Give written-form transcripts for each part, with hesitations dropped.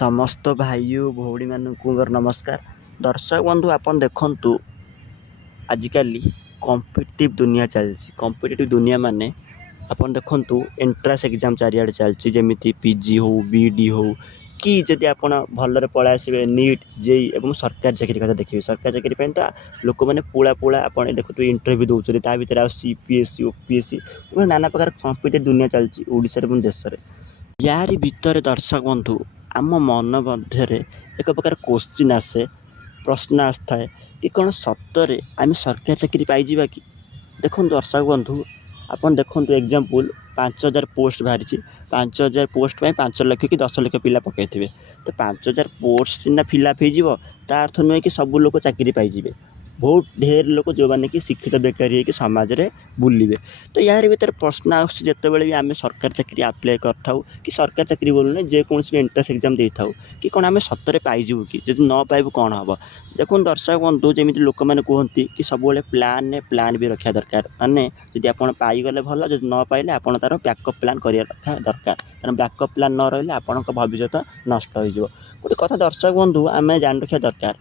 समस्त भाई भौणी मानू नमस्कार। दर्शक बंधु आपन देखंतु आजिकल कॉम्पिटिटिव दुनिया चलती। कॉम्पिटिटिव दुनिया माने आपन देखंतु एंट्रांस एग्जाम चारिआडे चलती, जेमिति पीजी हो बीडी हो कि जदि आपन भलरे पळा आसीबे नीट जेई एवं सरकारी चाकरी कथा देखिबे। सरकारी चाकरी पय तो लोक माने पुळा पुळा आपन देखुतु इंटरव्यू दउछे, ता भितर आ सीपीएससी ओपीएससी नाना प्रकार कॉम्पिटिटिव दुनिया चलती ओडिसा रे देश रे। यारी भितर दर्शक बंधु आम मन मध्य एक प्रकार क्वेश्चन आसे, प्रश्न आसए कि कौन सतरे आम सरकारी चाकरी पाइबा कि। देखो दर्शक बंधु आपन देखो एग्जांपल 5000 पोस्ट बाहरी, 5000 पोस्ट 5 लाख कि 10 लाख पिला पकई थे, तो 5000 पोस्ट सीना फिलअप हो ता अर्थ नुहे कि सब लोग चाकरी पाइबे। बहुत ढेर लोग जो मैंने कि शिक्षित बेकारी कि समाज में बुलवे। तो यार भर प्रश्न आते भी आम सरकारी चाकरी आप्लाय कर कि सरकारी चाकरी बोलूना जेकोसी एंट्रांस एग्जाम दे था कि कौन आम सतरे पाइबू कि जब न पाइबू कौन हम। देखो दर्शक बंधु जमी लोक मैंने कहते कि सब प्लान भी रखा दरकार, माने जब आप पाइगले भल, जब न पाइले आप तार बैकअप प्लान कर रखा दरकार, कारण बैकअप प्लान न रही आपण भविष्य नष्ट हो गोटे कथा। दर्शक बंधु आम जान रखा दरकार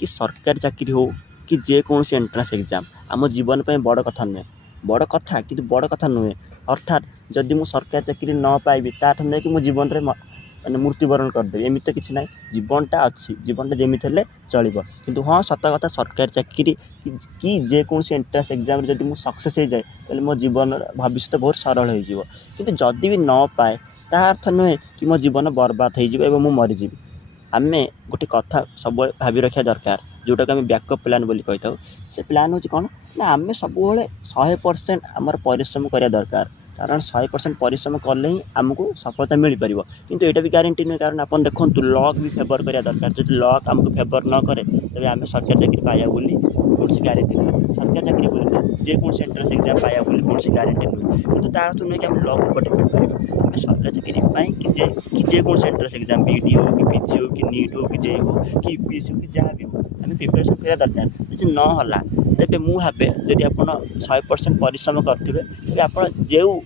कि सरकारी चाकरी हो कि जेकोसी एंट्रांस एग्जाम आम जीवन में बड़ कथा नुहे, बड़ कथा कि बड़ कथा नुहे। अर्थात जदि मु सरकारी चाकरी न पाइबी ता नुहे कि मो जीवन में मैंने मृत्युवरण करदेवी, एमती तो किसी ना। जीवनटा अच्छी, जीवनटा जमी चलो किंतु हाँ सत कथा सरकारी चाकरी कि जेकोसी एंट्रांस एग्जाम जब मुझे सक्सेस हो जाए तो मो जीवन भविष्य बहुत सरल हो। कि जदि भी न पाए ता अर्थ नुहे कि मो जीवन बर्बाद हो मरीजी। आम गोटे कथा सब भावी रखा दरकार जोटा कि आम बैकअप प्लान बोली कही था। से प्लान हूँ कौन ना आम सब 100% आमर परिश्रम करा दरकार, कारण 100% परिश्रम कले ही आमको सफलता मिल पार। किंतु एटा भी गारंटी नुहे, कारण आप देखो लक भी फेवर करा दरकार। जब लक आमको फेवर न करे तेज आम सरकारी चाकरी पाया बोली कौन गारंटी नुहे। सरकारी चाकरी बोली जेकोसी एंट्रांस एग्जाम पाया बोली कौन गारंटी नुहे, किंतु तार अर्थ नुहे कि आम लक उपर डिपेंड कर आम सरकारी चाकरी कि जेकोसी एंट्रांस एग्जाम बीडी हो कि पीजी हो कि नीट हो कि जे हो कि यूपीएससी हो कि जहाँ भी हो आम प्रिपेरेसन करा दरकार। जब नहला तेज मु भावे जदि आप 100% परिश्रम करेंगे तेज आप जो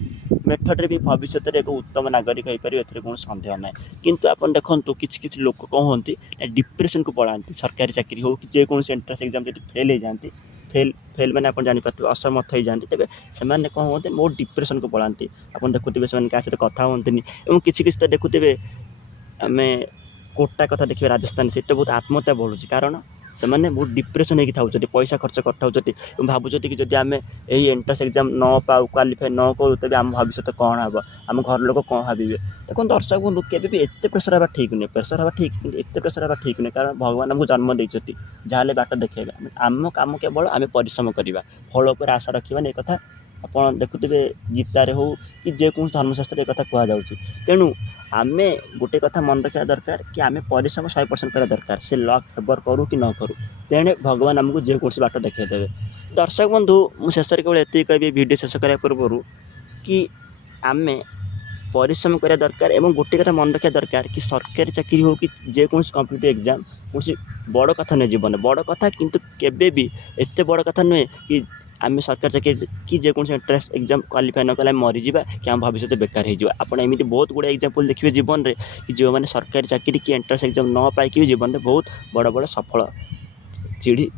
मेथड भी भविष्य में एक उत्तम नागरिक हो पार, ए कौन सन्देह ना। किंतु आप देखो किसी लोक कौन होती डिप्रेशन को पढ़ाती, सरकारी चाकरी हो कि जेकोसी एंट्रांस एग्जाम जब फेल हो जाती, फेल मैंने आप जापर असमर्थ हो जाती, तेज से कौन होते बहुत डिप्रेशन को पढ़ाती। आप देखुए से क्या सहित कथा हमें और किसी तो देखुए आम कोटा कथा देखिए राजस्थान से बहुत आत्महत्या बढ़ुँ, कारण से मैंने बहुत डिप्रेशन होती पैसा खर्च कर भावुँ कि जब आम यही एंट्रांस एग्जाम न पाऊ क्वालिफाई न करूँ तेज आम भविष्य कौन हम, आम घर लोग कौन भावे। देखो दर्शक बंधु केवे भी एत प्रेसर हवा ठीक नुहे, प्रेसर हवा ठीक एत प्रेसर हवा ठीक नुहे, कारण भगवान आमको जन्म देते जहाँ बाट देखेगा आम काम केवल आम परिश्रम करवा फल पर आशा रखा नहीं कथा। आप देखुए गीतार हो कि जेकोसी धर्मशास्त्र एक कहुँ। तेणु आम गोटे कथा मन रखा दरकार कि आम परिश्रम 100% करा दरकार, से लक फेवर करूँ कि न करूँ तेणे भगवान आमको जेकोसी बाट देखते। दर्शक बंधु मुझे शेष केवल ये कह वीडियो शेष कराया पूर्व कि आम परिश्रम करा दरकार एवं गोटे कथा मन रखा दरकार कि सरकारी चाकरी हो कि जेकोसी कॉम्पिटिटिव एग्जाम कौन बड़ कथा नुहे जीवन बड़ कथा, किंतु केबे भी एत बड़ कथा नुहे कि आम सरकारी चाकरी कि जेकोसी एंट्रांस एग्जाम क्वालिफाई न कले मरीजा कि आम भविष्य बेकार हो। आपड़ एमती बहुत गुड़ा एग्जांपल देखिए जीवन में कि जो मैंने सरकारी चाकरी कि एंट्रांस एग्जाम न पाई जीवन में बहुत बड़ बड़ सफल सीढ़ी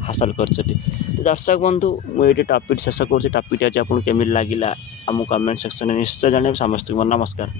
हासिल कर। तो दर्शक बंधु मुझे टॉपिक शेष कर टॉपिक आज आपको केमी लगे आम कमेंट सेक्शन में निश्चय जनइबे। समस्त को नमस्कार।